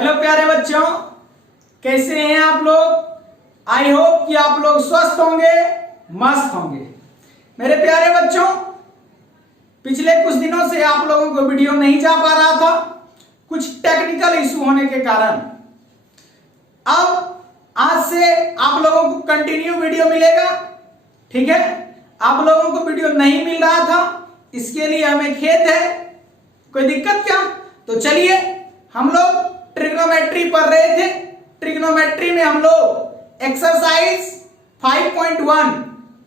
Hello प्यारे बच्चों, कैसे हैं आप लोग। आई होप कि आप लोग स्वस्थ होंगे, मस्त होंगे। मेरे प्यारे बच्चों, पिछले कुछ दिनों से आप लोगों को वीडियो नहीं जा पा रहा था, कुछ टेक्निकल इशू होने के कारण। अब आज से आप लोगों को कंटिन्यू वीडियो मिलेगा, ठीक है। आप लोगों को वीडियो नहीं मिल रहा था, इसके लिए हमें खेद है। कोई दिक्कत क्या? तो चलिए, हम लोग ट्रिग्नोमेट्री पढ़ रहे थे। ट्रिग्नोमेट्री में हम लोग एक्सरसाइज 5.1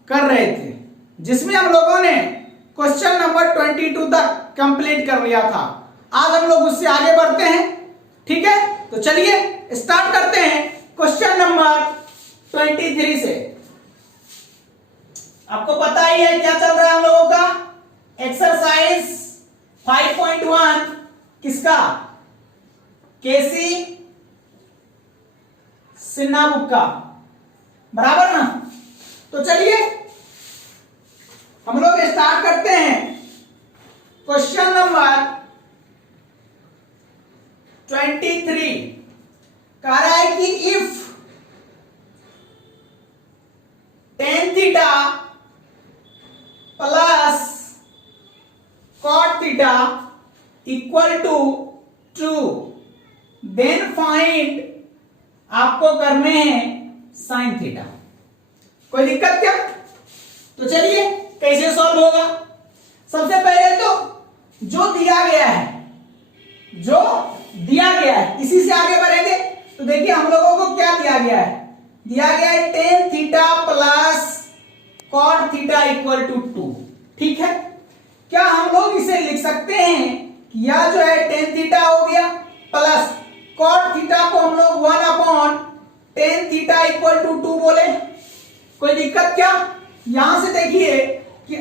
कर रहे थे, जिसमें हम लोगों ने क्वेश्चन नंबर 22 तक कंप्लीट कर लिया था। आज हम लोग उससे आगे बढ़ते हैं, ठीक है। तो चलिए स्टार्ट करते हैं क्वेश्चन नंबर 23 से। आपको पता ही है क्या चल रहा है हम लोगों का। एक्सरसाइज 5.1 किसका? केसी सिन्हा बुक का, बराबर ना। तो चलिए हम लोग स्टार्ट करते हैं क्वेश्चन नंबर 23। कह रहा है कि if tan theta plus cot theta equal to 2, then find, आपको करने हैं sin थीटा। कोई दिक्कत क्या? तो चलिए कैसे सॉल्व होगा। सबसे पहले तो जो दिया गया है इसी से आगे बढ़ेंगे। तो देखिए हम लोगों को क्या दिया गया है। दिया गया है tan theta plus cot theta equal to 2, ठीक है। क्या हम लोग इसे लिख सकते हैं कि यह जो है tan थीटा हो गया प्लस cot थीटा को हम लोग 1/tan थीटा इक्वल टू 2 बोले। कोई दिक्कत क्या? यहां से देखिए कि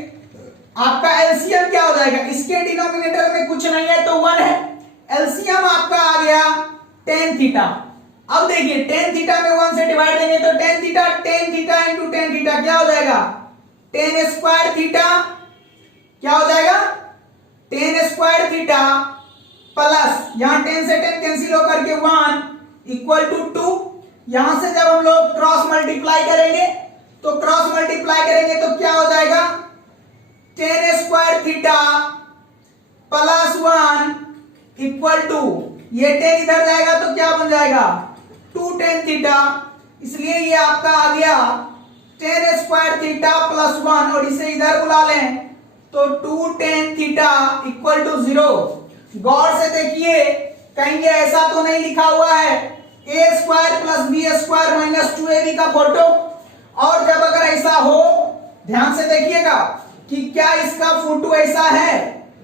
आपका एलसीएम क्या हो जाएगा। इसके डिनोमिनेटर में कुछ नहीं है तो 1 है। एलसीएम आपका आ गया tan थीटा। अब देखिए tan थीटा में 1 से डिवाइड देंगे तो tan theta into tan theta क्या हो जाएगा? tan स्क्वायर थीटा क्या हो जाएगा? tan स्क्वायर थीटा प्लस यहां tan से tan कैंसिल होकर के 1 इक्वल टू 2। यहां से जब हम लोग क्रॉस मल्टीप्लाई करेंगे तो क्या हो जाएगा? tan square theta plus 1 equal to, ये tan इधर जाएगा तो क्या बन जाएगा? 2 tan थीटा। इसलिए ये आपका आ गया tan स्क्वायर थीटा प्लस 1, और इसे इधर बुला लें तो 2 tan थीटा इक्वल टू 0। गौर से देखिए, कहीं ऐसा तो नहीं लिखा हुआ है a square plus b square minus 2ab का फोटो। और जब अगर ऐसा हो, ध्यान से देखिएगा कि क्या इसका फोटो ऐसा है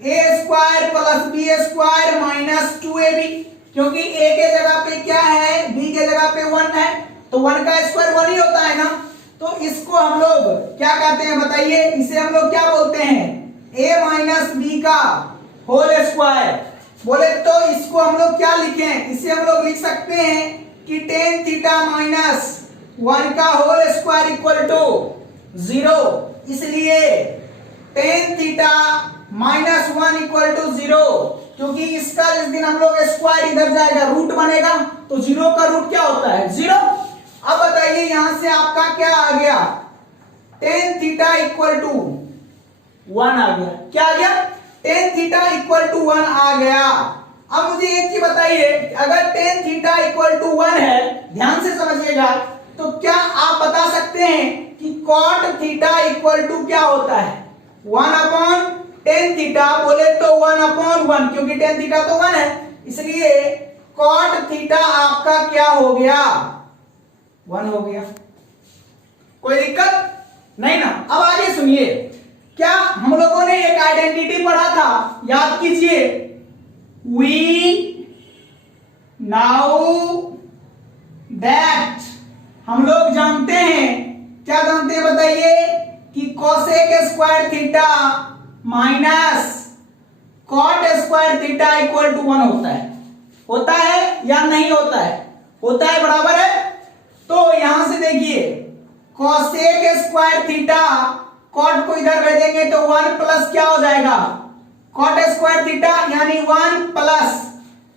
a square plus b square minus 2ab, क्योंकि a के जगह पे क्या है, b के जगह पे 1 है, तो 1 का स्क्वायर 1 ही होता है ना। तो इसको हम लोग क्या कहते हैं बताइए? इसे हम लोग क्या बोलते हैं? a माइनस बी का होल स्क्वायर बोले। तो इसको हम लोग क्या लिखें? इसे हम लोग लिख सकते हैं कि tan थीटा माइनस 1 का होल स्क्वायर इक्वल टू 0। इसलिए tan theta minus 1 equal to 0, क्योंकि इसका जिस दिन हम लोग स्क्वायर इधर जाएगा रूट बनेगा, तो 0 का रूट क्या होता है? 0। अब बताइए यहां से आपका क्या आ गया? tan थीटा इक्वल टू 1 आ गया। क्या आ गया? tan थीटा इक्वल टू 1 आ गया। अब मुझे एक चीज बताइए, अगर tan थीटा इक्वल टू 1 है, ध्यान से समझिएगा, तो क्या आप बता सकते हैं कि cot थीटा इक्वल टू क्या होता है? 1/tan थीटा बोले तो 1/1, क्योंकि tan थीटा तो 1 है, इसलिए cot थीटा आपका क्या हो गया? 1 हो गया। कोई दिक्कत नहीं ना। अब आगे सुनिए, क्या हम लोगों ने एक आइडेंटिटी पढ़ा था, याद कीजिए। वी नाउ दैट, हम लोग जानते हैं, क्या जानते हैं बताइए? कि cosec square theta minus cot square theta equal to 1 होता है या नहीं होता है? होता है, बराबर है। तो यहां से देखिए कोसेक स्क्वायर थीटा, कॉट को इधर भेजेंगे तो 1 प्लस क्या हो जाएगा? कॉट स्क्वायर थीटा यानी 1 प्लस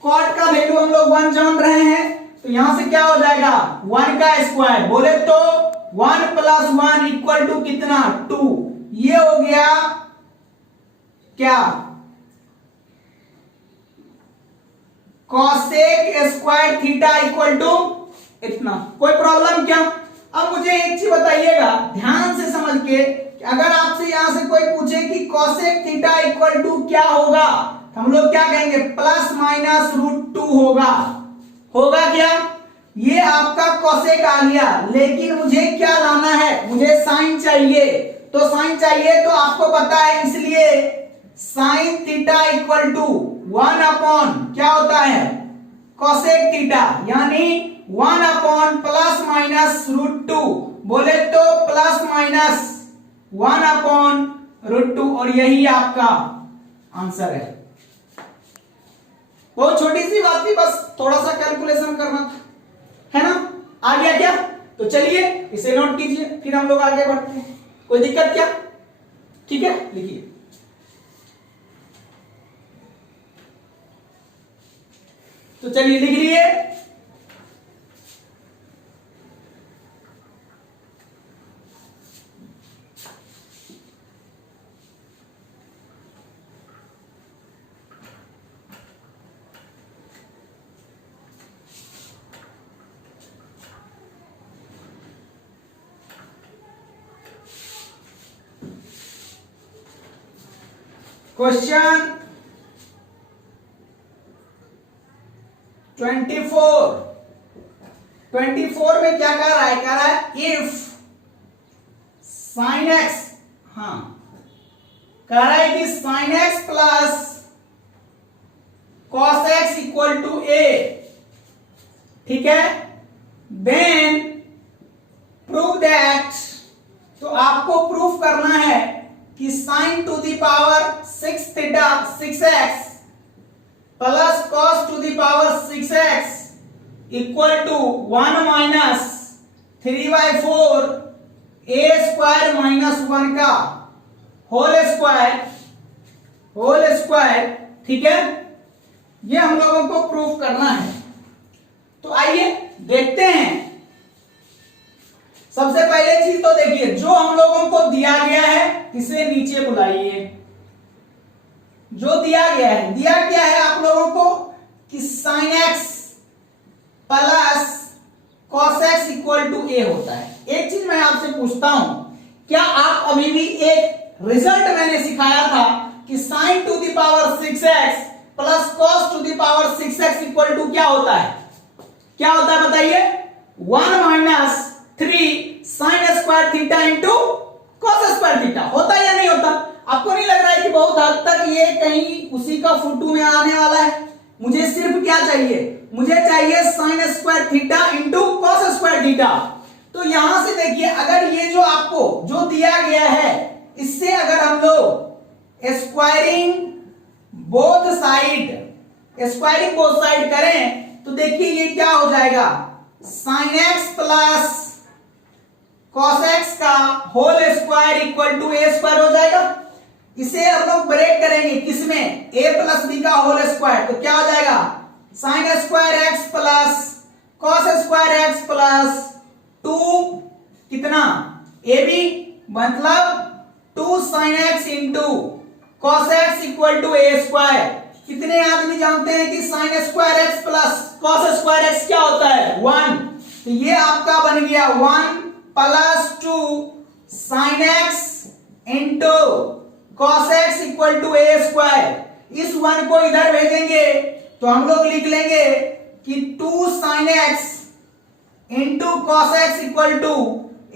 कॉट का वैल्यू हम लोग 1 जान रहे हैं, तो यहां से क्या हो जाएगा 1 का स्क्वायर, बोले तो 1 + 1 इक्वल टू कितना 2। ये हो गया क्या cosec square theta equal to इतना। कोई प्रॉब्लम क्या? अब मुझे एक चीज बताइएगा ध्यान से समझ के, कि अगर आपसे यहां से कोई पूछे कि cosec थीटा इक्वल टू क्या होगा, हम लोग क्या कहेंगे ±√2 होगा। होगा क्या? ये आपका cosec आ गया, लेकिन मुझे क्या लाना है, मुझे साइन चाहिए। तो साइन चाहिए तो आपको पता है, इसलिए sine theta equal to 1 upon क्या होता है cosec थीटा, यानी 1 अपॉन ±√2, बोले तो ±1 अपॉन √2, और यही आपका आंसर है। बहुत छोटी सी बात थी, बस थोड़ा सा कैलकुलेशन करना था, है ना? आ गया क्या? तो चलिए इसे नोट कीजिए, फिर हम लोग आगे बढ़ते हैं। कोई दिक्कत क्या? ठीक है, लिखिए। तो चलिए लिख लिए। क्वेश्चन 24 में क्या कह रहा है? कह रहा है इफ sin x, हाँ कह रहा है कि sin x plus cos x equal to a, ठीक है, देन प्रूव दैट, तो आपको प्रूफ करना है कि sin to the power 6 theta 6x plus cos to the power 6x equal to 1 minus 3/4 a square minus 1 का होल स्क्वायर, ठीक है, ये हम लोगों को प्रूफ करना है। तो आइए देखते हैं। सबसे पहले चीज तो देखिए, जो हम लोगों को दिया गया है इसे नीचे बुलाइए। जो दिया गया है, दिया क्या है आप लोगों को कि sin x plus cos x equal to a होता है। एक चीज मैं आपसे पूछता हूं, क्या आप अभी भी एक रिजल्ट मैंने सिखाया था कि sin to the power 6x plus cos to the power 6x equal to क्या होता है? क्या होता है बताइए? 1 minus 3 sin square theta into cos square theta. होता है या नहीं होता? आपको नहीं लग रहा है कि बहुत हद तक ये कहीं उसी का फुटू में आने वाला है? मुझे सिर्फ क्या चाहिए? मुझे चाहिए sin square theta into cos square theta. तो यहां से देखिए, अगर ये जो आपको जो दिया गया है, इससे अगर हम लोग स्क्वायरिंग बोथ साइड करें, तो देखिए ये क्या हो जाएगा, sin x plus cos x का whole square equal to a square हो जाएगा। इसे हम लोग ब्रेक करेंगे किसमें? a प्लस b का होल स्क्वायर, तो क्या हो जाएगा sin square x plus cos square x plus 2 कितना ab, मतलब 2 sin x into cos x equal to a square. कितने आदमी जानते हैं कि sin square x plus cos square x क्या होता है? 1। तो ये आपका बन गया 1 plus 2 sin x into cos x equal to a square. इस 1 को इधर भेजेंगे तो हम लोग लिख लेंगे कि 2 sin x into cos x equal to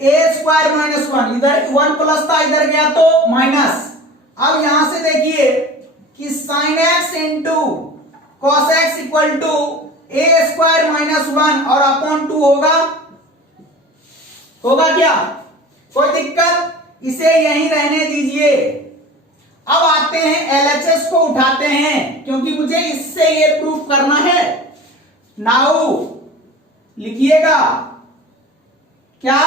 a square minus 1। इधर 1 प्लस था, इधर गया तो माइनस। अब यहां से देखिए कि sin x into cos x equal to a square minus 1 और अपॉन 2 होगा क्या? कोई दिक्कत? इसे यहीं रहने दीजिए। अब आते हैं LHS को उठाते हैं, क्योंकि मुझे इससे ये प्रूफ करना है। नाउ लिखिएगा क्या?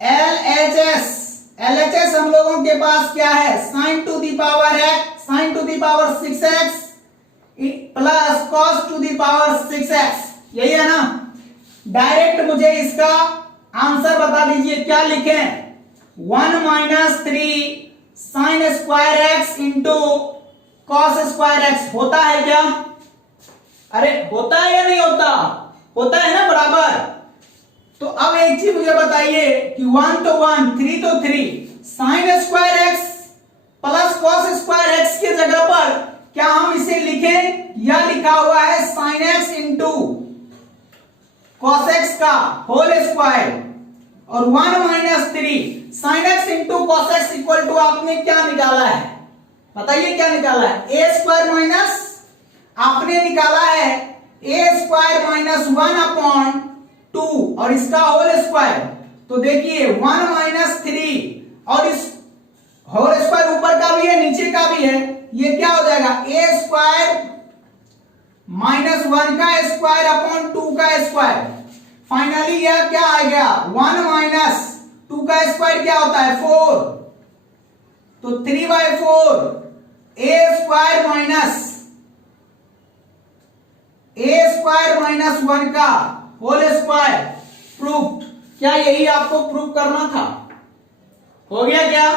LHS हम लोगों के पास क्या है? sin to the power 6x plus cos to the power 6x, यही है ना। डायरेक्ट मुझे इसका आंसर बता दीजिए, क्या लिखें? 1 minus 3 sign square x into cos square x होता है क्या? अरे होता है या नहीं होता? होता है ना, बराबर। तो अब एक चीज मुझे बताइए कि 1 तो 1, 3 तो 3, sign square X plus cos square x की जगह पर क्या हम इसे लिखें? या लिखा हुआ है sine x into cos x का होल स्क्वायर, और 1 minus 3 sine x into cos x equal to आपने क्या निकाला है? बताइए क्या निकाला है? ए स्क्वायर माइनस, आपने निकाला है ए स्क्वायर माइनस 1/2 और इसका होल स्क्वायर। तो देखिए 1 माइनस 3 और इस होल स्क्वायर ऊपर का भी है नीचे का भी है, ये क्या हो जाएगा? ए स्क्वायर माइनस 1 का स्क्वायर अपॉन 2 का स्क्वायर। फाइनली यह क्या आ गया? 1 माइनस 2 का स्क्वायर क्या होता है? 4, तो 3/4 ए स्क्वायर माइनस 1 का होल स्क्वायर। प्रूफ। क्या यही आपको प्रूफ करना था? हो गया क्या?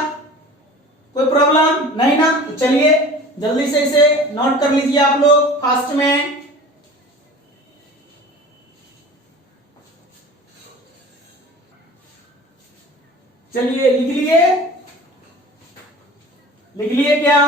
कोई प्रॉब्लम नहीं ना? तो चलिए जल्दी से इसे नोट कर लीजिए आप लोग फास्ट में। चलिए लिख लिए क्या?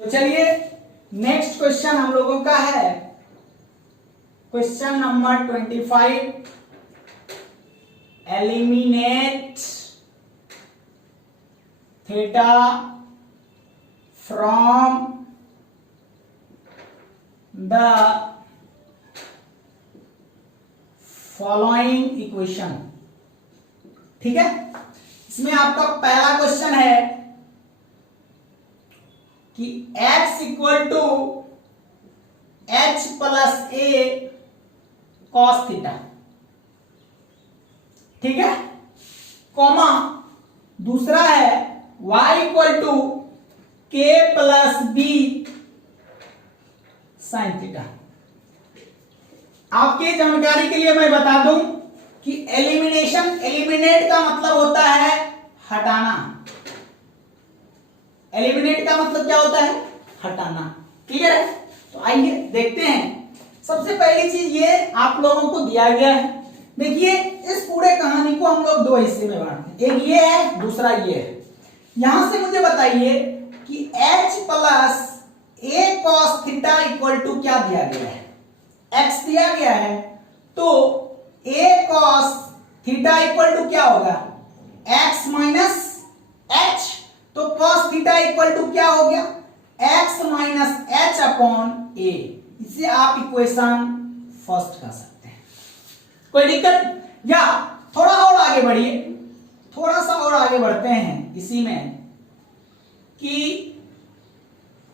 तो चलिए नेक्स्ट क्वेश्चन हम लोगों का है question number 25। Eliminate theta from the following equation. ठीक है, इसमें आपका पहला क्वेश्चन है कि x equal to h plus a cos theta. ठीक है, कॉमा दूसरा है y equal to k plus b sine theta. आपकी जानकारी के लिए मैं बता दूं कि एलिमिनेट का मतलब होता है हटाना। एलिमिनेट का मतलब क्या होता है? हटाना। क्लियर है? तो आइए देखते हैं। सबसे पहली चीज ये आप लोगों को दिया गया है। देखिए इस पूरे कहानी को हम लोग दो हिस्से में बांटते हैं, एक ये है, दूसरा ये है। यहां से मुझे बताइए कि h plus a cos theta equal to क्या दिया गया है? x दिया गया है, तो a cos theta equal to क्या होगा? x minus h। तो कॉस थीटा इक्वल टू क्या हो गया? x minus h upon a. इसे आप इक्वेशन फर्स्ट कर सकते हैं, कोई दिक्कत? या थोड़ा और आगे बढ़िए, थोड़ा सा और आगे बढ़ते हैं इसी में कि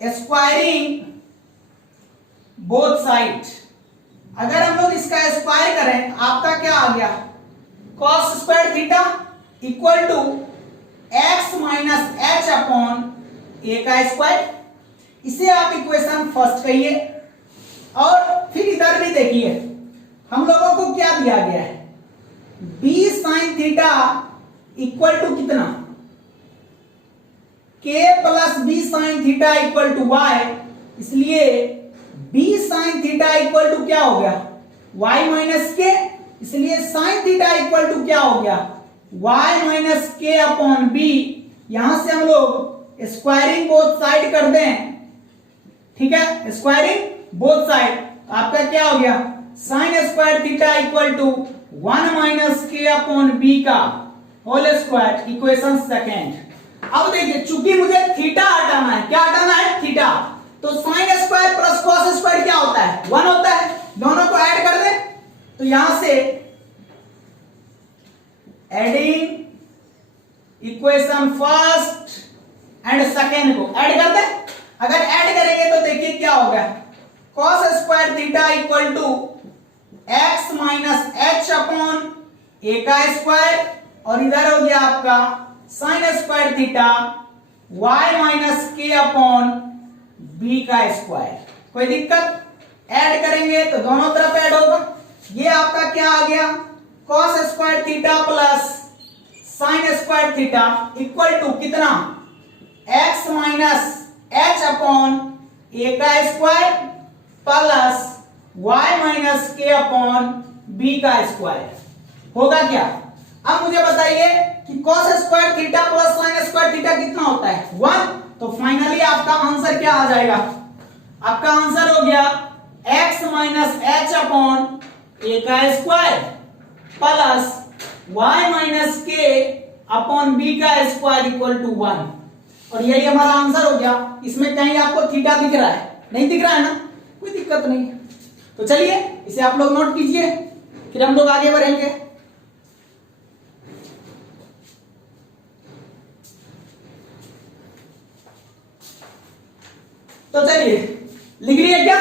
स्क्वायरिंग बोथ साइड। अगर हम लोग इसका स्क्वायर करें आपका क्या आ गया? Cos square theta equal to x minus h upon ए का स्क्वायर। इसे आप इक्वेशन फर्स्ट कहिए। और फिर इधर भी देखिए हम लोगों को क्या दिया गया है? b sine theta equal to कितना? k plus b sine theta equal to y। इसलिए b sine theta equal to क्या हो गया? y minus k। इसलिए साइन थीटा इक्वल टू क्या हो गया? y माइनस के अपॉन बी। यहां से हम लोग स्क्वायरिंग बोथ साइड कर दें। ठीक है, स्क्वायरिंग बोथ साइड, आपका क्या हो गया? Sine square theta equal to 1 minus के अपॉन बी का होल स्क्वायर। Equation second. अब देखिए चूंकि मुझे थीटा हटाना है, क्या हटाना है? थीटा। तो sine square plus cos square क्या होता है? 1 होता है। दोनों को ऐड कर दे, तो यहां से adding equation first and second को ऐड कर दे। अगर ऐड करेंगे तो देखिए क्या होगा? Cos square theta equal to X minus H upon ए का स्क्वायर, और इधर हो गया आपका sine square theta y minus के अपॉन बी का स्क्वायर। कोई दिक्कत? ऐड करेंगे तो दोनों तरफ ऐड होगा। ये आपका क्या आ गया, cos square theta plus sine square theta equal to कितना, x माइनस एच अपॉन ए का स्क्वायर प्लस y माइनस के अपॉन बी का स्क्वायर। होगा क्या? अब मुझे बताइए कि cos square theta plus sine square theta कितना होता है, 1। तो फाइनली आपका आंसर क्या आ जाएगा, आपका आंसर हो गया x माइनस एच अपॉन ए का स्क्वायर प्लस y माइनस के अपॉन बी का स्क्वायर इक्वल टू 1। और यही हमारा आंसर हो गया। इसमें कहीं आपको थीटा दिख रहा है? नहीं दिख रहा है ना, कोई दिक्कत नहीं। तो चलिए इसे आप लोग नोट कीजिए, फिर हम लोग आगे बढ़ेंगे। तो चलिए लिख लिए क्या?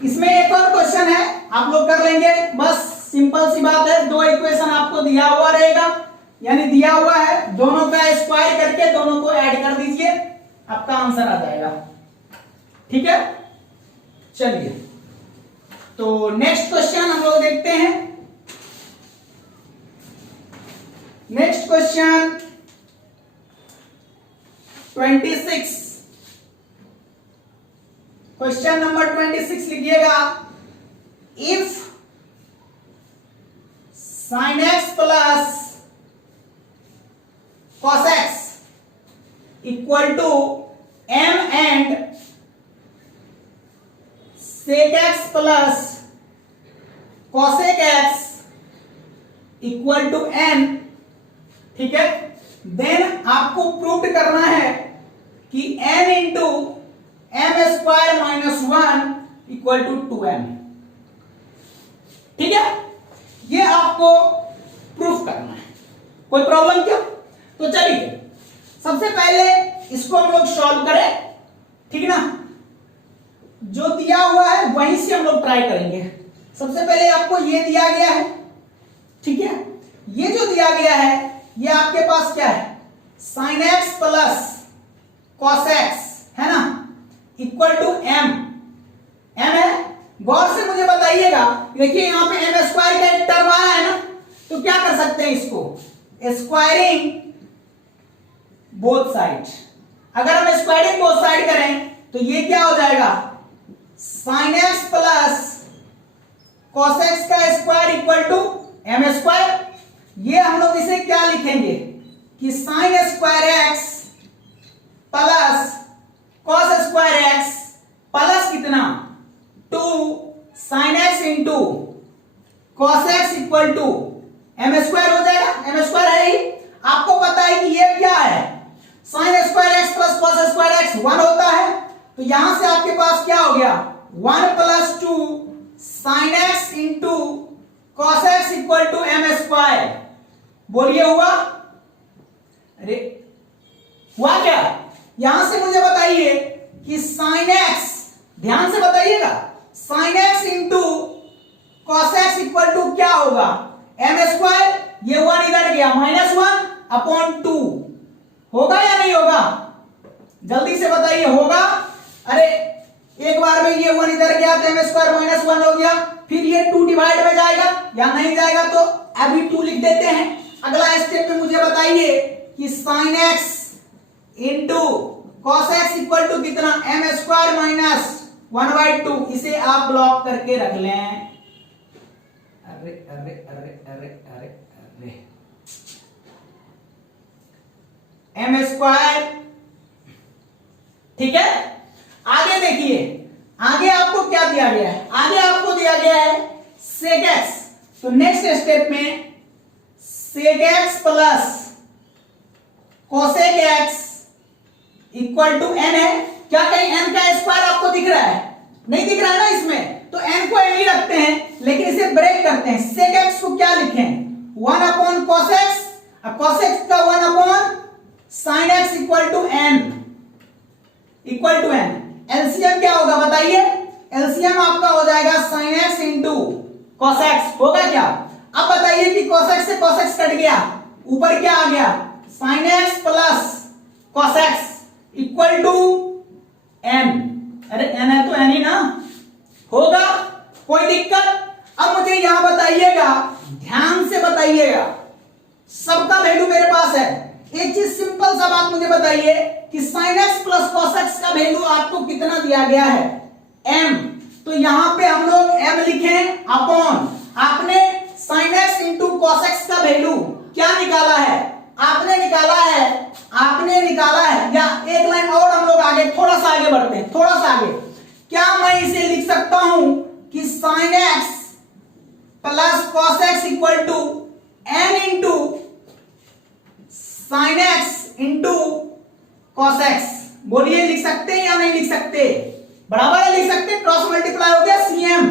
इसमें एक और क्वेश्चन है, आप लोग कर लेंगे, बस सिंपल सी बात है। दो इक्वेशन आपको दिया हुआ रहेगा, यानी दिया हुआ है, दोनों का स्क्वायर करके दोनों को ऐड कर दीजिए, आपका आंसर आ जाएगा। ठीक है, चलिए तो नेक्स्ट क्वेश्चन हम लोग देखते हैं। नेक्स्ट क्वेश्चन 26, क्वेश्चन नंबर 26 लिखिएगा। If sin x plus cos x equal to m and sec x plus cosec x equal to n, ठीक है, देन आपको प्रूव करना है कि n into m square minus 1 equal to 2m। ठीक है, ये आपको प्रूफ करना है। कोई प्रॉब्लम क्या? तो चलिए सबसे पहले इसको हम लोग सॉल्व करें, ठीक ना। जो दिया हुआ है वहीं से हम लोग ट्राई करेंगे। सबसे पहले आपको ये दिया गया है, ठीक है, ये जो दिया गया है ये आपके पास क्या है, sine X plus cos x है ना, इक्वल टू एम है। गौर से मुझे बताइएगा, देखिए यहां पे एम स्क्वायर का एक टर्म आया है ना, तो क्या कर सकते हैं इसको, स्क्वायरिंग बोथ साइड। अगर हम स्क्वायरिंग बोथ साइड करें तो ये क्या हो जाएगा, sine X plus cos x का square equal to M square. ये हम लोग इसे क्या लिखेंगे कि sine square X plus cos square X plus कितना 2 sine x into cos x equal to M square हो जाएगा। एम स्क्वायर है ही, आपको पता है कि ये क्या है, sign square X plus cos square x 1 होता है। तो यहां से आपके पास क्या हो गया, 1 plus 2 sine x into cos x equal to M square. बोलिए हुआ? अरे हुआ क्या? यहां से मुझे बताइए कि साइन एक्स, ध्यान से बताइएगा, sine x into cos x equal to क्या होगा, एम स्क्वायर। ये 1 इधर गया, -1 अपॉन 2 होगा या नहीं होगा, जल्दी से बताइए, होगा? अरे एक बार में ये 1 इधर गया तो एम स्क्वायर -1 हो गया, फिर ये 2 डिवाइड में जाएगा या नहीं जाएगा, तो अभी 2 लिख देते हैं। अगला स्टेप में मुझे बताइए कि sine x into cos x equal to कितना, एम स्क्वायर माइनस 1/2। इसे आप ब्लॉक करके रख लें। अरे अरे अरे अरे अरे अरे, एम स्क्वायर, ठीक है। आगे देखिए, आगे आपको क्या दिया गया है, आगे आपको दिया गया है सेक एक्स। तो नेक्स्ट स्टेप में sec x plus cosec x equal to n है। क्या कहीं एन का स्क्वायर आपको दिख रहा है? नहीं दिख रहा है ना इसमें, तो एन को एन ही रखते हैं, लेकिन इसे ब्रेक करते हैं। सेक एक्स को क्या लिखें, 1 अपॉन कॉस एक्स, अब कॉस एक्स का 1 upon sine x equal to n, equal to n. LCM क्या होगा बताइए, एलसीएम आपका हो जाएगा sin x into cos x, होगा क्या? अब बताइए कि cos x से cos x कट गया, ऊपर क्या आ गया? sin x plus cos x equal to n। अरे n है तो n ही ना, होगा, कोई दिक्कत? अब मुझे यहां बताइएगा, ध्यान से बताइएगा, सबका वैल्यू मेरे पास है। एक चीज सिंपल सा बात मुझे बताइए कि sin x plus cos x का वैल्यू आपको कितना दिया गया है? m। तो यहां पे हम लोग m लिखें अपॉन, आपने sin x into cos x का वैल्यू क्या निकाला है? आपने निकाला है, या एक लाइन और हम लोग आगे, थोड़ा सा आगे बढ़ते हैं, थोड़ा सा आगे। क्या मैं इसे लिख सकता हूं कि sin x plus cos x equal to n into sin x into cos x? बोलिए, लिख सकते हैं या नहीं लिख सकते? बराबर है, लिख सकते। क्रॉस मल्टीप्लाई हो गया, cm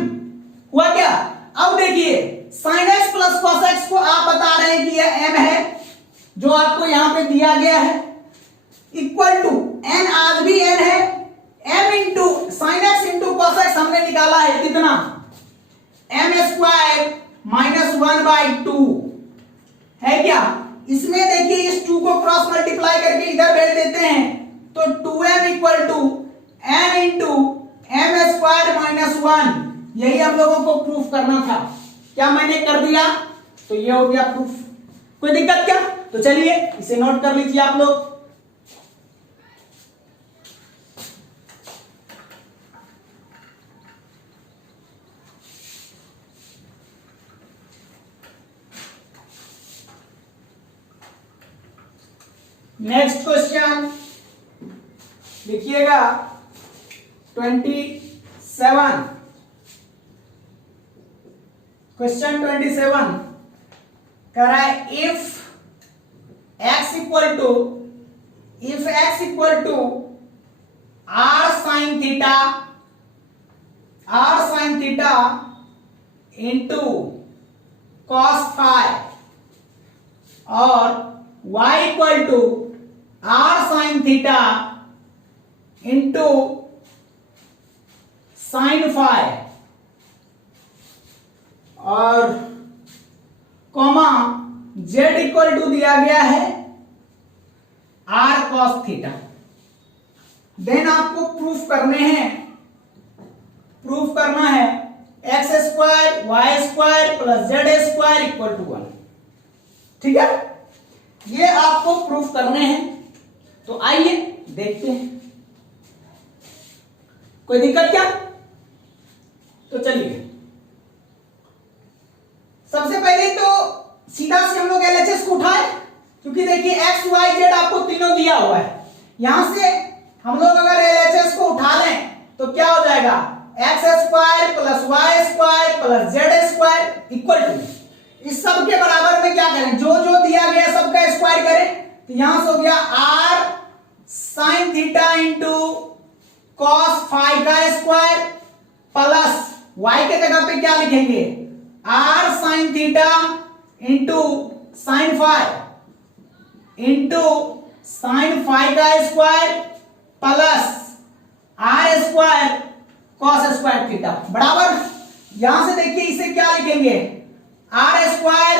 हुआ क्या? अब देखिए sin x plus cos x को आप बता रहे हैं कि यह m है, जो आपको यहां पे दिया गया है, इक्वल टू n, आज भी n है, m into sin x into cos x हमने निकाला है कितना? m स्क्वायर माइनस 1/2 है क्या? इसमें देखिए इस 2 को क्रॉस मल्टीप्लाई करके इधर भेज देते हैं, तो 2m equal to m into m square minus 1। यही हम लोगों को प्रूफ करना था, क्या मैंने कर दिया? तो ये हो गया प्रूफ। कोई दिक्कत क्या? तो चलिए इसे नोट कर लीजिए आप लोग। नेक्स्ट क्वेश्चन लिखिएगा 27। क्वेश्चन 27 कह रहा है if x equal to r sin theta into cos phi और y equal to r sin theta into sin phi और कॉमा z इक्वल टू दिया गया है r cos थीटा। देन आपको प्रूफ करना है x square y square plus z square equal to 1। ठीक है, ये आपको प्रूफ करने हैं। तो आइए देखते हैं, कोई दिक्कत क्या? तो चलिए सबसे पहले तो सीधा से हम लोग LHS को उठाए, क्योंकि देखिए x y z आपको तीनों दिया हुआ है। यहां से हम लोग अगर LHS को उठा लें तो क्या हो जाएगा? x square plus y square plus z square equal to, इस सब के बराबर में क्या करें? जो जो दिया गया सबका स्क्वायर करें। तो यहां से हो गया r sin theta into cos phi का स्क्वायर प्लस y के जगह पे क्या लिखेंगे? r sin theta into sine phi into sine phi का square plus r square cos square theta बराबर। यहां से देखिए इसे क्या लिखेंगे? r square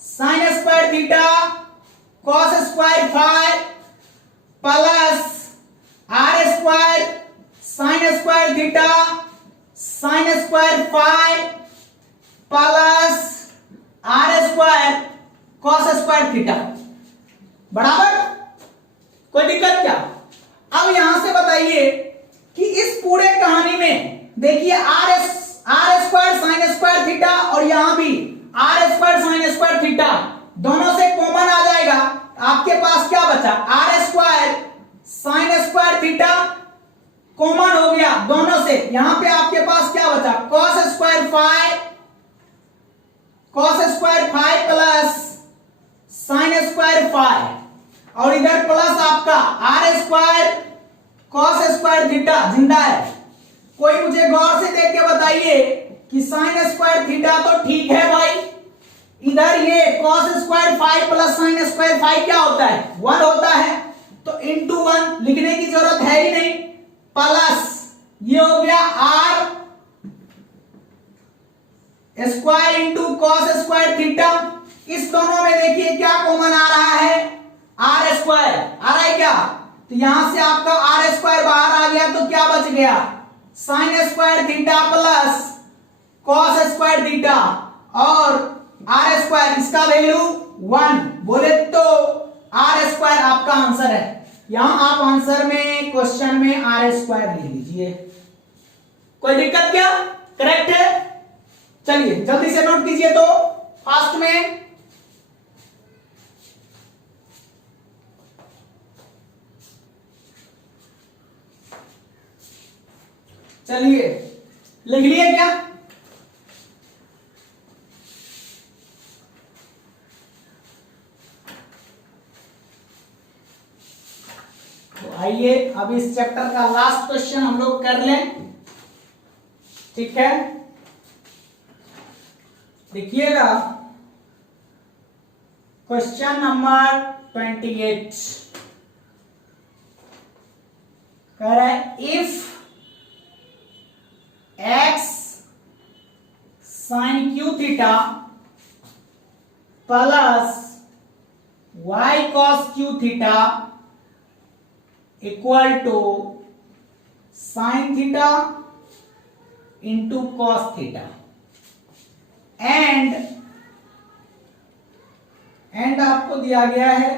sine square theta cos square phi plus r square sine square theta sine square phi plus r square cos square theta बराबर। कोई दिक्कत क्या? अब यहां से बताइए कि इस पूरे कहानी में देखिए r square sine square theta और यहां भी r square sine square theta दोनों से कॉमन आ जाएगा। आपके पास क्या बचा? r square sine square theta common हो गया दोनों से। यहां पे आपके पास क्या बचा? cos square phi plus sine square phi और इधर प्लस आपका r square cos square theta जिंदा है। कोई मुझे गौर से देख के बताइए कि साइन स्क्वायर थीटा तो ठीक है भाई, इधर ये cos square phi plus sine square phi क्या होता है? 1 होता है। तो इंटू 1 लिखने की जरूरत है ही नहीं, प्लस ये हो गया r square into cos square theta. इस दोनों में देखिए क्या कॉमन आ रहा है, आर स्क्वायर आ रहा है क्या, तो यहां से आपका आर स्क्वायर बाहर आ गया तो क्या बच गया, sine square theta plus cos square theta और आर स्क्वायर, इसका वैल्यू 1 बोले तो आर स्क्वायर आपका आंसर है। यहां आप आंसर में क्वेश्चन में आर स्क्वायर ले लीजिए, कोई दिक्कत क्या, करेक्ट है। चलिए जल्दी से नोट कीजिए तो फास्ट में। चलिए लिख लिए क्या, तो आइए अब इस चैप्टर का लास्ट क्वेश्चन हम लोग कर लें, ठीक है। देखिएगा क्वेश्चन नंबर 28 कह रहा है if x sine cube theta plus y cos cube theta equal to sine theta into cos theta and आपको दिया गया है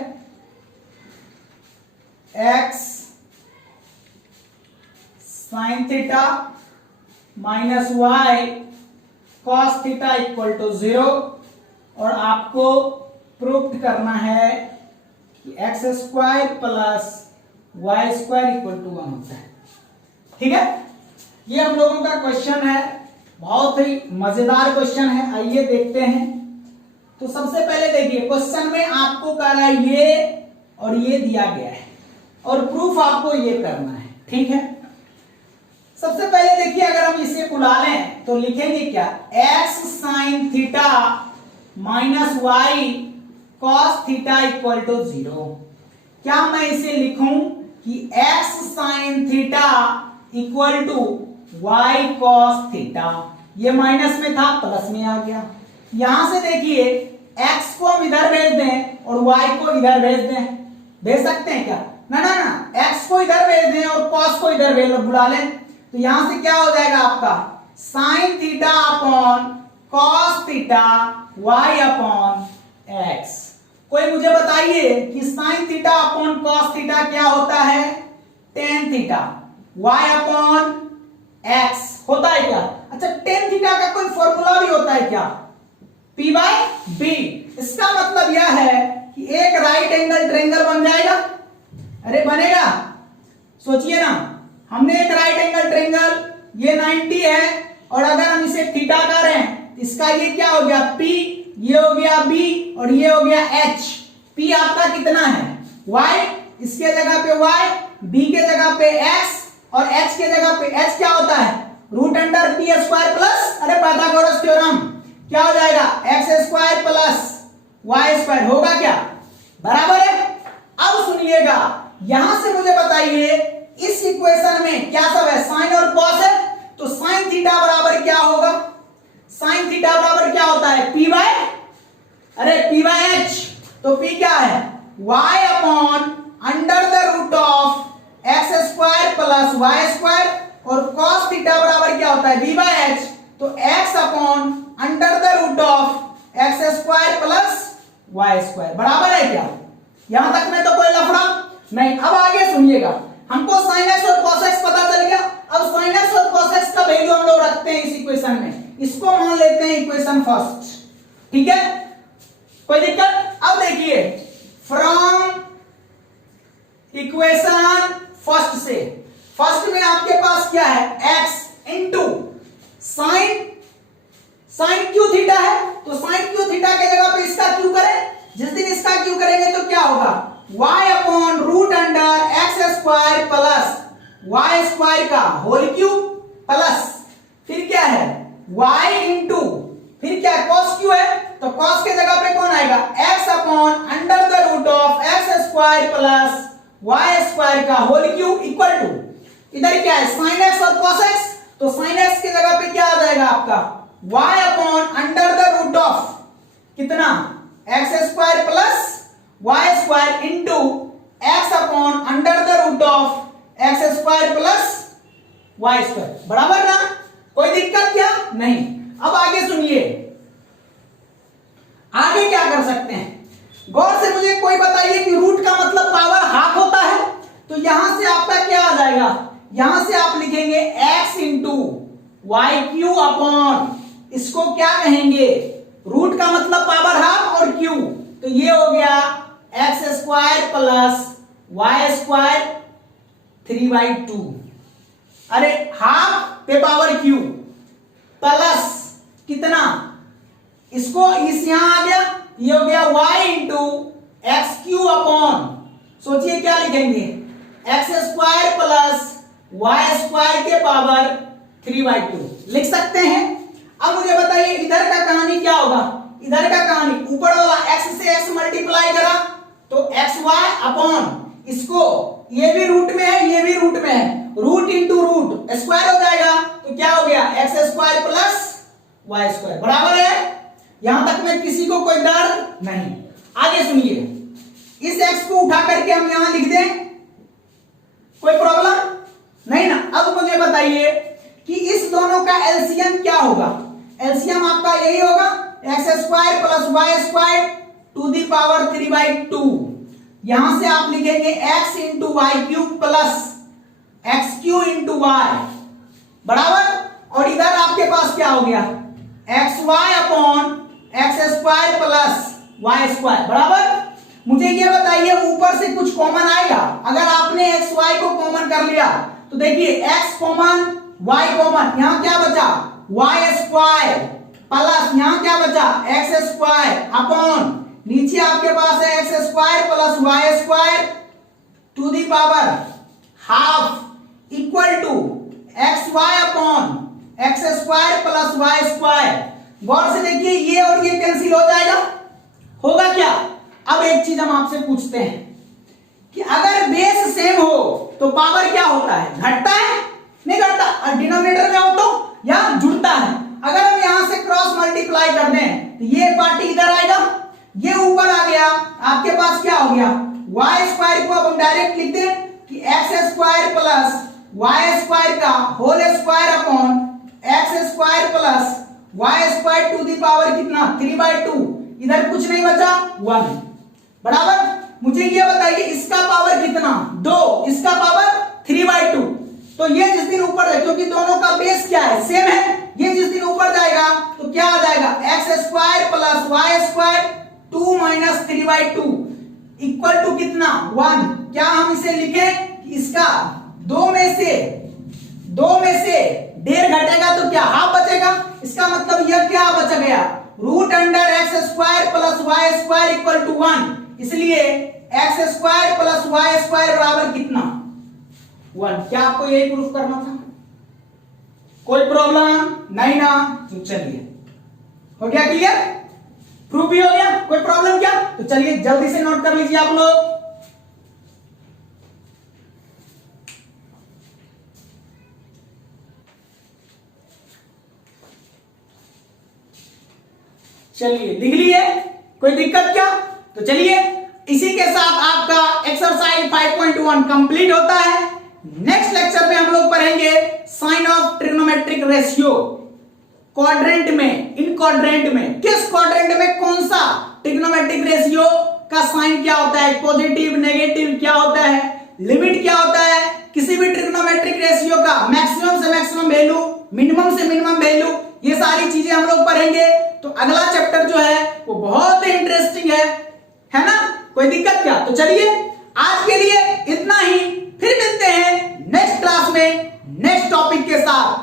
x sine theta minus y cos theta equal to 0 और आपको प्रूफ करना है कि x square plus Y square equal to 1 होता है, ठीक है। ये हम लोगों का क्वेश्चन है, बहुत ही मजेदार क्वेश्चन है, आइए देखते हैं। तो सबसे पहले देखिए क्वेश्चन में आपको कह रहा है ये और ये दिया गया है और प्रूफ आपको ये करना है, ठीक है। सबसे पहले देखिए अगर हम इसे बुला लें तो लिखेंगे क्या, x sine theta minus y cos theta equal to 0। क्या मैं इसे लिखूं कि x sine theta equal to y cos theta, ये माइनस में था प्लस में आ गया। यहां से देखिए x को हम इधर भेज दें और y को इधर भेज दें, भेज सकते हैं क्या, ना ना ना, x को इधर भेज दें और cos को इधर भेज बुला लें, तो यहां से क्या हो जाएगा आपका sine theta upon cos theta y upon x। कोई मुझे बताइए कि sine theta upon cos theta क्या होता है, tan theta, y upon x होता है क्या, अच्छा टेन थीटा का कोई फॉर्मूला भी होता है क्या, p बाय b। इसका मतलब यह है कि एक राइट एंगल ट्रायंगल बन जाएगा, अरे बनेगा, सोचिए ना, हमने एक राइट एंगल ट्रायंगल ये 90 है और अगर हम इसे थीटा करें इसका ये क्या हो गया p, ये हो गया b और ये हो गया h। p आपका कितना है y, इसके जगह पे y, b के जगह पे x और h के जगह पे h क्या होता है root under p square plus, अरे पाइथागोरस थ्योरम, क्या हो जाएगा x square plus y square, होगा क्या, बराबर है। अब सुनिएगा यहां से मुझे बताइए इस इक्वेशन में क्या सब है, साइन और कॉस है, तो साइन थीटा बराबर क्या होगा, साइन थीटा बराबर क्या होता है p बाय, अरे p बाय h, तो p क्या है y upon under the root of x square plus y square और cos थीटा बराबर क्या होता है v बाय h, तो x upon under the root of x square plus y square, बराबर है क्या, यहां तक में तो कोई लफड़ा नहीं। अब आगे सुनिएगा, हमको sin x और cos x पता चल गया, अब sin x और cos x का वैल्यू हम लोग रखते हैं इस इक्वेशन में, इसको मान लेते हैं इक्वेशन फर्स्ट, ठीक है, कोई दिक्कत। अब देखिए फ्रॉम इक्वेशन फर्स्ट से, फर्स्ट में आपके पास क्या है x into sine cube theta है, तो साइन क्यू थीटा के जगह पे इसका क्यू करें, जिस दिन इसका क्यू करेंगे तो क्या होगा y upon root under x square plus Y square का होल क्यूब प्लस फिर क्या है y इंटू फिर क्या cos क्यू है, तो cos के जगह पे कौन आएगा x upon under the root of X square plus Y square का होल क्यूब इक्वल टू, इधर क्या है साइन एक्स और कॉस एक्स, तो साइन एक्स की जगह पे क्या आ जाएगा आपका y upon under the root of कितना X square plus Y square into X upon under the root of X square plus Y square, बराबर ना, कोई दिक्कत क्या नहीं। अब आगे सुनिए, आगे क्या कर सकते हैं, गौर से मुझे कोई बताइए कि रूट का मतलब पावर हाफ होता है, तो यहां से आपका क्या आ जाएगा, यहां से आप लिखेंगे x into y cube upon, इसको क्या कहेंगे, रूट का मतलब पावर हाफ और क्यू, तो ये हो गया x square plus Y square 3/2, अरे हाफ पे पावर क्यू प्लस कितना, इसको इस यहां आ गया, ये हो गया y into x cube upon, सोचिए क्या लिखेंगे x square plus Y square के पावर 3/2 लिख सकते हैं। अब मुझे बताइए इधर का कहानी क्या होगा, इधर का कहानी ऊपर वाला x से x मल्टीप्लाई करा तो xy अपॉन, इसको ये भी रूट में है ये भी रूट में है, रूट इंटू रूट स्क्वायर हो जाएगा, तो क्या हो गया x square plus Y square, बराबर है। यहां तक में किसी को कोई दर्द नहीं। आगे सुनिए, इस x को उठा करके हम यहां लिख दें, कोई प्रॉब्लम नहीं ना। अब मुझे बताइए कि इस दोनों का एलसीएम क्या होगा, एलसीएम आपका यही होगा x square plus Y square to the power 3/2, यहां से आप लिखेंगे x into y cube plus x cube into y, बराबर, और इधर आपके पास क्या हो गया x Y upon x square plus Y square, बराबर। मुझे ये बताइए ऊपर से कुछ कॉमन आएगा, अगर आपने एक्स वाई को कॉमन कर लिया तो देखिए एक्स कॉमन वाई कॉमन, यहां क्या बचा वाई स्क्वायर प्लस यहां क्या बचा एक्स स्क्वायर अपॉन, नीचे आपके पास है X square plus Y square to the power half equal to X Y upon x square plus Y square. गौर से देखिए ये और ये कैंसिल हो जाएगा, होगा क्या। अब एक चीज हम आपसे पूछते हैं कि अगर बेस सेम हो तो पावर क्या होता है, घटता है नहीं घटता, और डिनोमिनेटर में हो तो या जुड़ता है। अगर हम यहां से क्रॉस मल्टीप्लाई कर दें तो ये पार्टी इधर आएगा, ये ऊपर आ गया, आपके पास क्या हो गया वाई स्क्वायर को अब हम डायरेक्ट लिख दें कि x square plus Y square का whole square upon x square plus Y square to the power कितना 3/2, इधर कुछ नहीं बचा 1, बराबर। मुझे ये बताइए इसका पावर कितना 2, इसका पावर 3/2, तो ये जिस दिन ऊपर है, क्योंकि दोनों का बेस क्या है सेम है, ये जिस दिन ऊपर जाएगा तो क्या आ जाएगा x square plus Y square 2 - 3/2 equal to कितना 1। क्या हम इसे लिखें कि इसका दो में से डेढ़ घटेगा तो क्या हाफ बचेगा, इसका मतलब यह क्या बच गया root under x square plus Y square equal to 1, इसलिए x square plus Y square बराबर कितना 1। क्या आपको यही प्रूफ करना था, कोई प्रॉब्लम नहीं ना, तो चलिए हो गया क्लियर, प्रूफ भी हो गया, कोई प्रॉब्लम क्या, तो चलिए जल्दी से नोट कर लीजिए आप लोग। चलिए लिख लिए, कोई दिक्कत क्या, तो चलिए इसी के साथ आपका एक्सरसाइज 5.1 कंप्लीट होता है। नेक्स्ट लेक्चर में हम लोग पढ़ेंगे sine of trigonometric ratio, quadrant में, इन क्वाड्रेंट में, किस क्वाड्रेंट में कौन सा ट्रिग्नोमेट्रिक रेशियो का साइन क्या होता है, पॉजिटिव नेगेटिव क्या होता है, लिमिट क्या होता है, किसी भी ट्रिग्नोमेट्रिक रेशियो का मैक्सिमम से मैक्सिमम वैल्यू, मिनिमम से मिनिमम वैल्यू, ये सारी चीजें हम लोग पढ़ेंगे। तो अगला चैप्टर जो है वो बहुत ही इंटरेस्टिंग है ना, कोई दिक्कत क्या, तो चलिए आज के लिए इतना ही, फिर मिलते हैं नेक्स्ट क्लास में नेक्स्ट टॉपिक के साथ।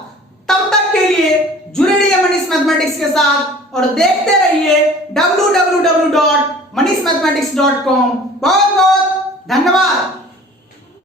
तब तक के लिए जुड़े रहिए मनीष मैथमेटिक्स के साथ और देखते रहिए www.manishmathematics.com। बहुत बहुत धन्यवाद।